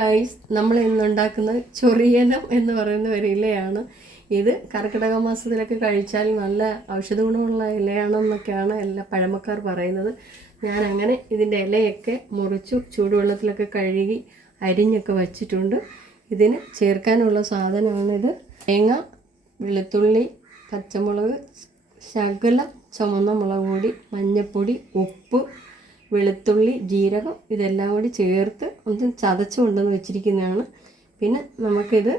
Guys, നമ്മൾ ഇന്നുണ്ടാക്കുന്നത് ചൊറിയനം എന്ന് പറയുന്ന ഒരു ഇലയാണ്. ഇത് കർക്കിടക മാസത്തിലൊക്കെ കഴിച്ചാൽ നല്ല ഔഷധ ഗുണമുള്ള ഇലയാണെന്നൊക്കെയാണ് എല്ലാ പഴമക്കാർ പറയുന്നത്. ഞാൻ അങ്ങനെ ഇതിൻ്റെ ഇലയൊക്കെ മുറിച്ചു ചൂടുവെള്ളത്തിലൊക്കെ കഴുകി അരിഞ്ഞൊക്കെ വച്ചിട്ടുണ്ട്. ഇതിന് ചേർക്കാനുള്ള സാധനമാണിത്: തേങ്ങ, വെളുത്തുള്ളി, പച്ചമുളക്, ശകലം ചുവന്ന മുളക് പൊടി, മഞ്ഞൾപ്പൊടി, ഉപ്പ്, വെളുത്തുള്ളി, ജീരകം ഇതെല്ലാം കൂടി ചേർത്ത് ഒന്ന് ചതച്ച് കൊണ്ടുവന്ന് വെച്ചിരിക്കുന്നതാണ്. പിന്നെ നമുക്കിത്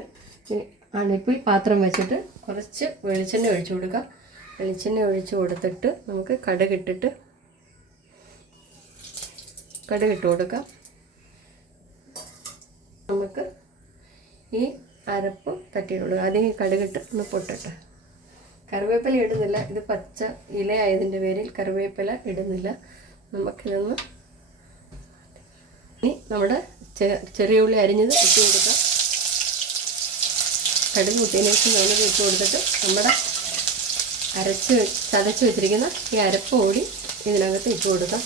അടുപ്പിൽ പാത്രം വെച്ചിട്ട് കുറച്ച് വെളിച്ചെണ്ണ ഒഴിച്ചു കൊടുക്കാം. വെളിച്ചെണ്ണ ഒഴിച്ച് കൊടുത്തിട്ട് നമുക്ക് കടുകിട്ട് കൊടുക്കാം. നമുക്ക് ഈ അരപ്പ് തട്ടിയിട്ട് കൊടുക്കാം. ആദ്യം ഈ കടുകിട്ട് ഒന്ന് പൊട്ടട്ടെ. കറിവേപ്പില ഇടുന്നില്ല, ഇത് പച്ച ഇല ആയതിൻ്റെ പേരിൽ കറിവേപ്പില ഇടുന്നില്ല. നമുക്കിതൊന്ന് ഇനി നമ്മുടെ ചെറിയ ഉള്ളി അരിഞ്ഞത് ഇട്ട് കൊടുക്കാം. കടുക് കുത്തിയതിന് ശേഷം ഞാനിത് ഇട്ട് കൊടുത്തിട്ട് നമ്മുടെ ചതച്ച് വെച്ചിരിക്കുന്ന ഈ അരപ്പ് കൂടി ഇതിനകത്ത് ഇട്ട് കൊടുക്കാം.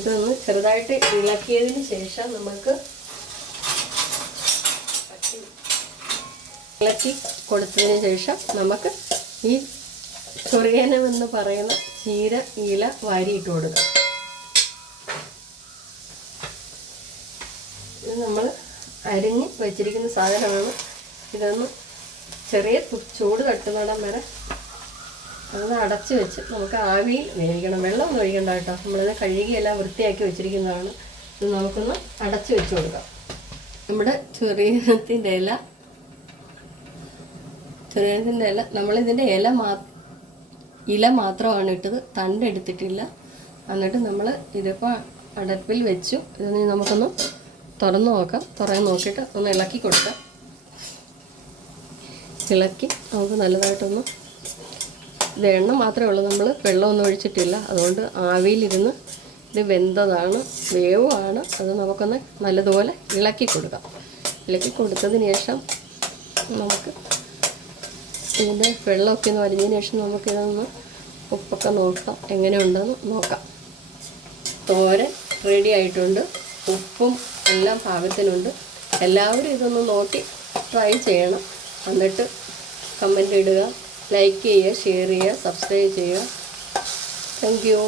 ഇതൊന്ന് ചെറുതായിട്ട് ഇളക്കിയതിന് ശേഷം നമുക്ക് ഇളക്കി കൊടുത്തതിന് ശേഷം നമുക്ക് ഈ ചൊറിയനം എന്ന് പറയുന്ന ചീര ഇല വാരിയിട്ട് കൊടുക്കാം. ഇത് നമ്മൾ അരിഞ്ഞ് വെച്ചിരിക്കുന്ന സാധനമാണ്. ഇതൊന്ന് ചെറിയ ചൂട് തട്ടുന്നിടം വരെ അതൊന്ന് അടച്ച് വെച്ച് നമുക്ക് ആവിയിൽ വേവിക്കണം. വെള്ളമൊന്നും ഒഴിക്കണ്ട കേട്ടോ, നമ്മളിത് കഴുകിയെല്ലാം വൃത്തിയാക്കി വെച്ചിരിക്കുന്നതാണ്. ഇത് നമുക്കൊന്ന് അടച്ച് വെച്ച് കൊടുക്കാം. നമ്മുടെ ചൊറിയനത്തിൻ്റെ ഇല നമ്മളിതിൻ്റെ ഇല മാത്രമാണ് ഇട്ടത്, തണ്ട് എടുത്തിട്ടില്ല. എന്നിട്ട് നമ്മൾ ഇതിപ്പോൾ അടുപ്പിൽ വെച്ചു. ഇതിന് നമുക്കൊന്ന് തുറന്ന് നോക്കാം. തുറന്ന് നോക്കിയിട്ട് ഒന്ന് ഇളക്കി കൊടുക്കാം. ഇളക്കി നമുക്ക് നല്ലതായിട്ടൊന്ന്, ഇത് എണ്ണ മാത്രമേ ഉള്ളൂ, നമ്മൾ വെള്ളമൊന്നും ഒഴിച്ചിട്ടില്ല. അതുകൊണ്ട് ആവിയിലിരുന്ന് ഇത് വെന്തതാണ്, വേവാണ്. അത് നമുക്കൊന്ന് നല്ലതുപോലെ ഇളക്കി കൊടുക്കാം. ഇളക്കി കൊടുത്തതിന് ശേഷം നമുക്ക് ഇതിൻ്റെ വെള്ളമൊക്കെ ഒന്ന് വലിഞ്ഞതിന് ശേഷം നമുക്കിതൊന്ന് ഉപ്പൊക്കെ നോക്കാം, എങ്ങനെയുണ്ടെന്ന് നോക്കാം. തോരൻ റെഡി ആയിട്ടുണ്ട്. ഉപ്പും എല്ലാം പാകത്തിനുണ്ട്. എല്ലാവരും ഇതൊന്ന് നോക്കി ട്രൈ ചെയ്യണം. എന്നിട്ട് കമൻ്റ് ഇടുക, ലൈക്ക് ചെയ്യുക, ഷെയർ ചെയ്യുക, സബ്സ്ക്രൈബ് ചെയ്യുക. Thank you.